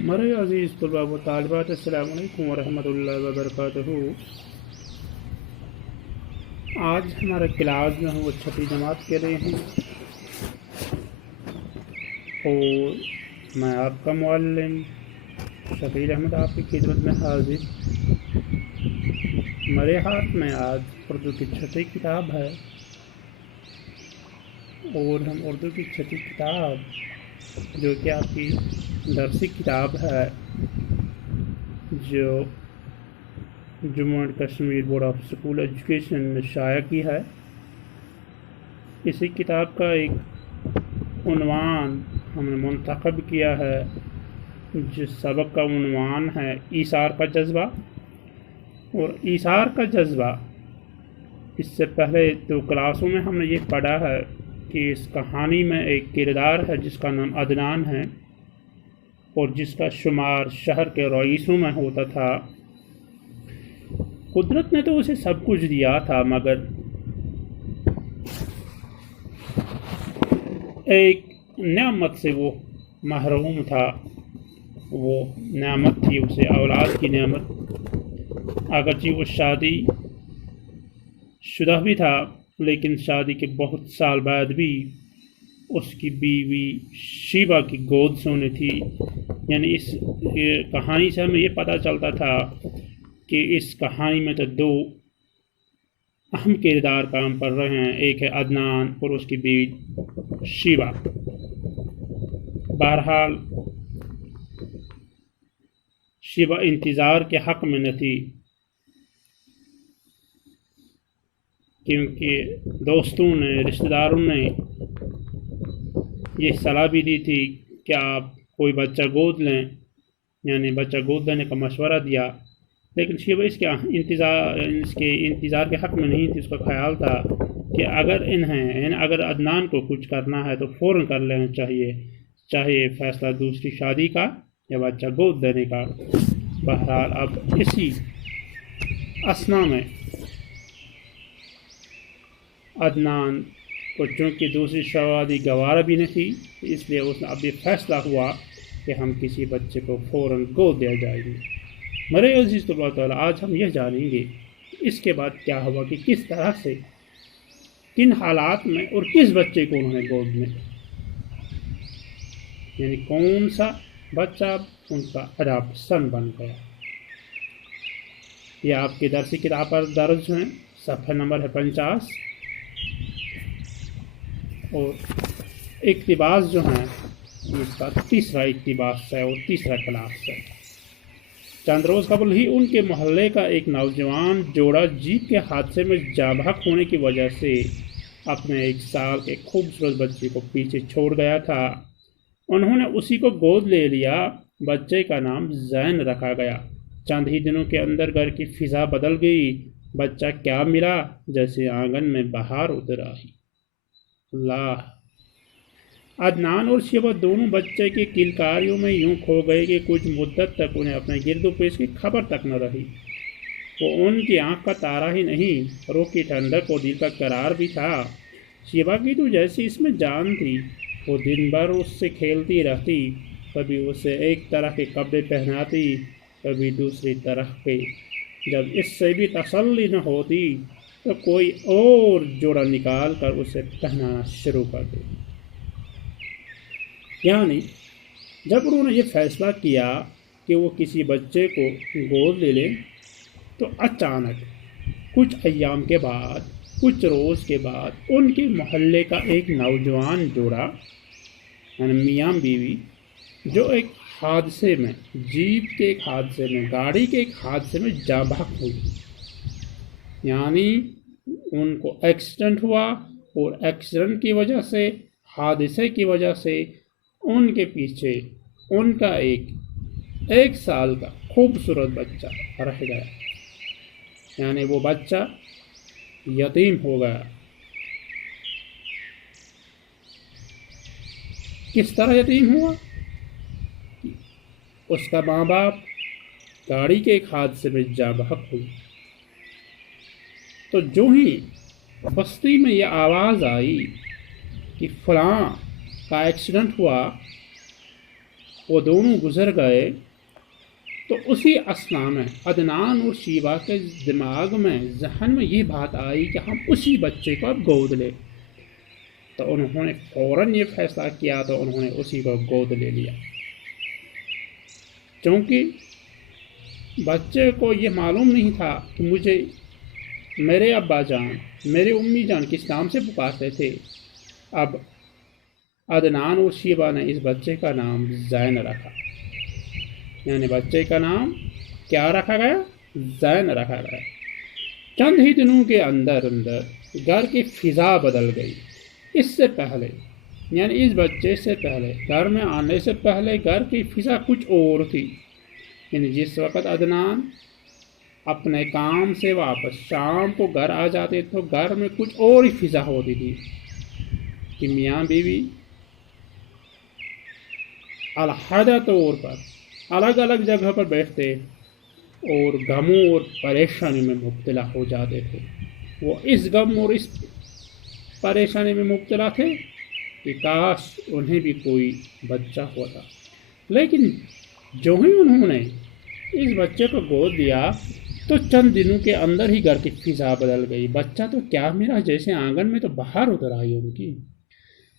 مرے عزیز طلباء و طالبات، السلام علیکم ورحمۃ اللہ وبرکاتہ۔ آج ہمارے کلاس میں ہم وہ چھٹی جماعت کے رہے ہیں اور میں آپ کا معلم شفیع احمد آپ کی خدمت میں حاضر۔ میرے ہاتھ میں آج اردو کی چھٹی کتاب ہے اور ہم اردو کی چھٹی کتاب جو کہ آپ کی درسی کتاب ہے جو Jammu and Kashmir board of school education نے شائع کی ہے، اسی کتاب کا ایک عنوان ہم نے منتخب کیا ہے جس سبق کا عنوان ہے ایثار کا جذبہ۔ اور ایثار کا جذبہ، اس سے پہلے 2 کلاسوں میں ہم نے یہ پڑھا ہے کہ اس کہانی میں ایک کردار ہے جس کا نام عدنان ہے اور جس کا شمار شہر کے رئیسوں میں ہوتا تھا۔ قدرت نے تو اسے سب کچھ دیا تھا، مگر ایک نعمت سے وہ محروم تھا۔ وہ نعمت تھی اسے اولاد کی نعمت۔ اگرچہ وہ شادی شدہ بھی تھا، لیکن شادی کے بہت سال بعد بھی اس کی بیوی شیبہ کی گود سونی تھی۔ یعنی اس کہانی سے ہمیں یہ پتہ چلتا تھا کہ اس کہانی میں تو 2 اہم کردار کام کر رہے ہیں، ایک ہے عدنان اور اس کی بیوی شیبہ۔ بہرحال شیبہ انتظار کے حق میں نہ تھی، کیونکہ دوستوں نے، رشتہ داروں نے یہ صلاح بھی دی تھی کہ آپ کوئی بچہ گود لیں، یعنی بچہ گود لینے کا مشورہ دیا، لیکن شیبہ اس کے انتظار کے حق میں نہیں تھی۔ اس کا خیال تھا کہ اگر عدنان کو کچھ کرنا ہے تو فوراً کر لینا چاہیے، چاہے فیصلہ دوسری شادی کا یا بچہ گود دینے کا۔ بہرحال اب اسی اثنا میں عدنان کو چونکہ دوسری شادی گوارا بھی نہیں تھی، اس لیے اس نے اب یہ فیصلہ ہوا کہ ہم کسی بچے کو فوراً گود دیا جائے گی۔ میرے عزیز طلباء تعالیٰ، آج ہم یہ جانیں گے اس کے بعد کیا ہوا کہ کس طرح سے، کن حالات میں اور کس بچے کو انہوں نے گود میں، یعنی کون سا بچہ ان کا اڈاپشن بن گیا۔ یہ آپ کی درسی کتاب پر درج ہیں، صفحہ نمبر ہے 50 اور اقتباس جو ہیں اس کا 3را اقتباس ہے اور 3را کلاس ہے۔ چند روز قبل ہی ان کے محلے کا ایک نوجوان جوڑا جیپ کے حادثے میں جاں بحق ہونے کی وجہ سے اپنے 1 سال کے خوبصورت بچے کو پیچھے چھوڑ گیا تھا۔ انہوں نے اسی کو گود لے لیا۔ بچے کا نام زین رکھا گیا۔ چند ہی دنوں کے اندر گھر کی فضا بدل گئی۔ بچہ کیا ملا، جیسے آنگن میں بہار اتر آئی۔ اللہ! عدنان اور شیبہ دونوں بچے کی کلکاریوں میں یوں کھو گئے کہ کچھ مدت تک انہیں اپنے گرد و پیش کی خبر تک نہ رہی۔ وہ ان کی آنکھ کا تارا ہی نہیں، روح کی ٹھنڈک اور دل کا قرار بھی تھا۔ شیبہ کی تو جیسی اس میں جان تھی، وہ دن بھر اس سے کھیلتی رہتی، کبھی اسے ایک طرح کے کپڑے پہناتی، کبھی دوسری طرح کے۔ جب اس سے بھی تسلی نہ ہوتی تو کوئی اور جوڑا نکال کر اسے پہنانا شروع کر دیتی۔ یعنی جب انہوں نے یہ فیصلہ کیا کہ وہ کسی بچے کو گود لے لیں تو اچانک کچھ ایام کے بعد، کچھ روز کے بعد ان کے محلے کا ایک نوجوان جوڑا، یعنی میاں بیوی، جو ایک حادثے میں، جیپ کے ایک حادثے میں، گاڑی کے ایک حادثے میں جاں بحق ہوئی۔ یعنی ان کو ایکسیڈنٹ ہوا اور ایکسیڈنٹ کی وجہ سے، حادثے کی وجہ سے ان کے پیچھے ان کا 1 سال کا خوبصورت بچہ رہ گیا۔ یعنی وہ بچہ یتیم ہو گیا۔ کس طرح یتیم ہوا؟ اس کا ماں باپ گاڑی کے ایک حادثے میں جاں بحق ہوئی تو جو ہی بستی میں یہ آواز آئی کہ فلاں کا ایکسیڈنٹ ہوا وہ دونوں گزر گئے تو اسی اثنا میں عدنان اور شیبہ کے دماغ میں ذہن میں یہ بات آئی کہ ہم اسی بچے کو اب گود لیں، تو انہوں نے فوراً یہ فیصلہ کیا تو انہوں نے اسی کو گود لے لیا، چونکہ بچے کو یہ معلوم نہیں تھا کہ مجھے میرے ابا جان میرے امی جان کس نام سے پکارتے تھے۔ اب عدنان اور شیبہ نے اس بچے کا نام زین رکھا، یعنی بچے کا نام کیا رکھا گیا؟ زین رکھا گیا۔ چند ہی دنوں کے اندر گھر کی فضا بدل گئی۔ اس سے پہلے یعنی اس بچے سے پہلے، گھر میں آنے سے پہلے گھر کی فضا کچھ اور تھی، یعنی جس وقت عدنان اپنے کام سے واپس شام کو گھر آ جاتے تو گھر میں کچھ اور ہی فضا ہوتی تھی کہ میاں بیوی علیحدہ طور پر الگ الگ جگہ پر بیٹھتے اور غموں اور پریشانی میں مبتلا ہو جاتے تھے۔ وہ اس غم اور اس پریشانی میں مبتلا تھے کہ کاش انہیں بھی کوئی بچہ ہوتا، لیکن جو ہی انہوں نے اس بچے کو گود لیا تو چند دنوں کے اندر ہی گھر کی فضا بدل گئی۔ بچہ تو کیا ملا، جیسے آنگن میں تو باہر اتر آئی ان کی۔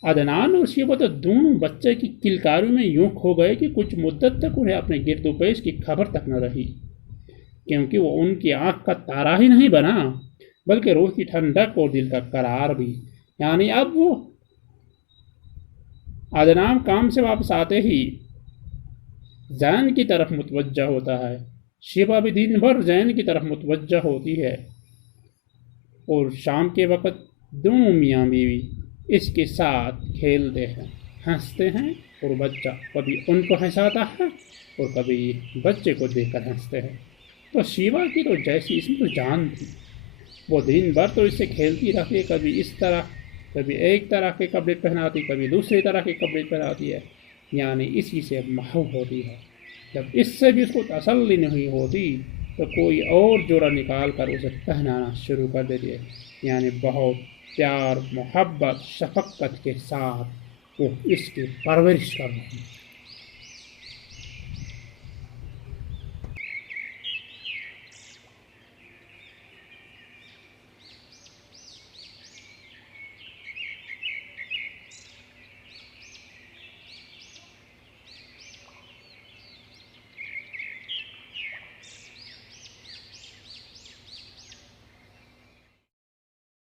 عدنان اور شیبہ تو دونوں بچے کی کلکاری میں یوں کھو گئے کہ کچھ مدت تک انہیں اپنے گرد و پیش کی خبر تک نہ رہی، کیونکہ وہ ان کی آنکھ کا تارا ہی نہیں بنا بلکہ روح کی ٹھنڈک اور دل کا قرار بھی۔ یعنی اب وہ عدنان کام سے واپس آتے ہی زین کی طرف متوجہ ہوتا ہے، شیبہ بھی دن بھر زین کی طرف متوجہ ہوتی ہے، اور شام کے وقت دونوں میاں بیوی اس کے ساتھ کھیلتے ہیں، ہنستے ہیں، اور بچہ کبھی ان کو ہنساتا ہے اور کبھی بچے کو دیکھ کر ہنستے ہیں۔ تو شیبہ کی تو جیسی اس میں تو جان تھی، وہ دن بھر تو اس سے کھیلتی رہتی، کبھی اس طرح کبھی ایک طرح کے کپڑے پہناتی، کبھی دوسری طرح کے کپڑے پہناتی ہے، یعنی اسی سے محو ہوتی ہے۔ جب اس سے بھی اس کو تسلی نہیں ہوتی تو کوئی اور جوڑا نکال کر اسے پہنانا شروع کر دیتی ہے، یعنی بہت پیار، محبت، شفقت کے ساتھ وہ اس کی پرورش کر رہی ہے۔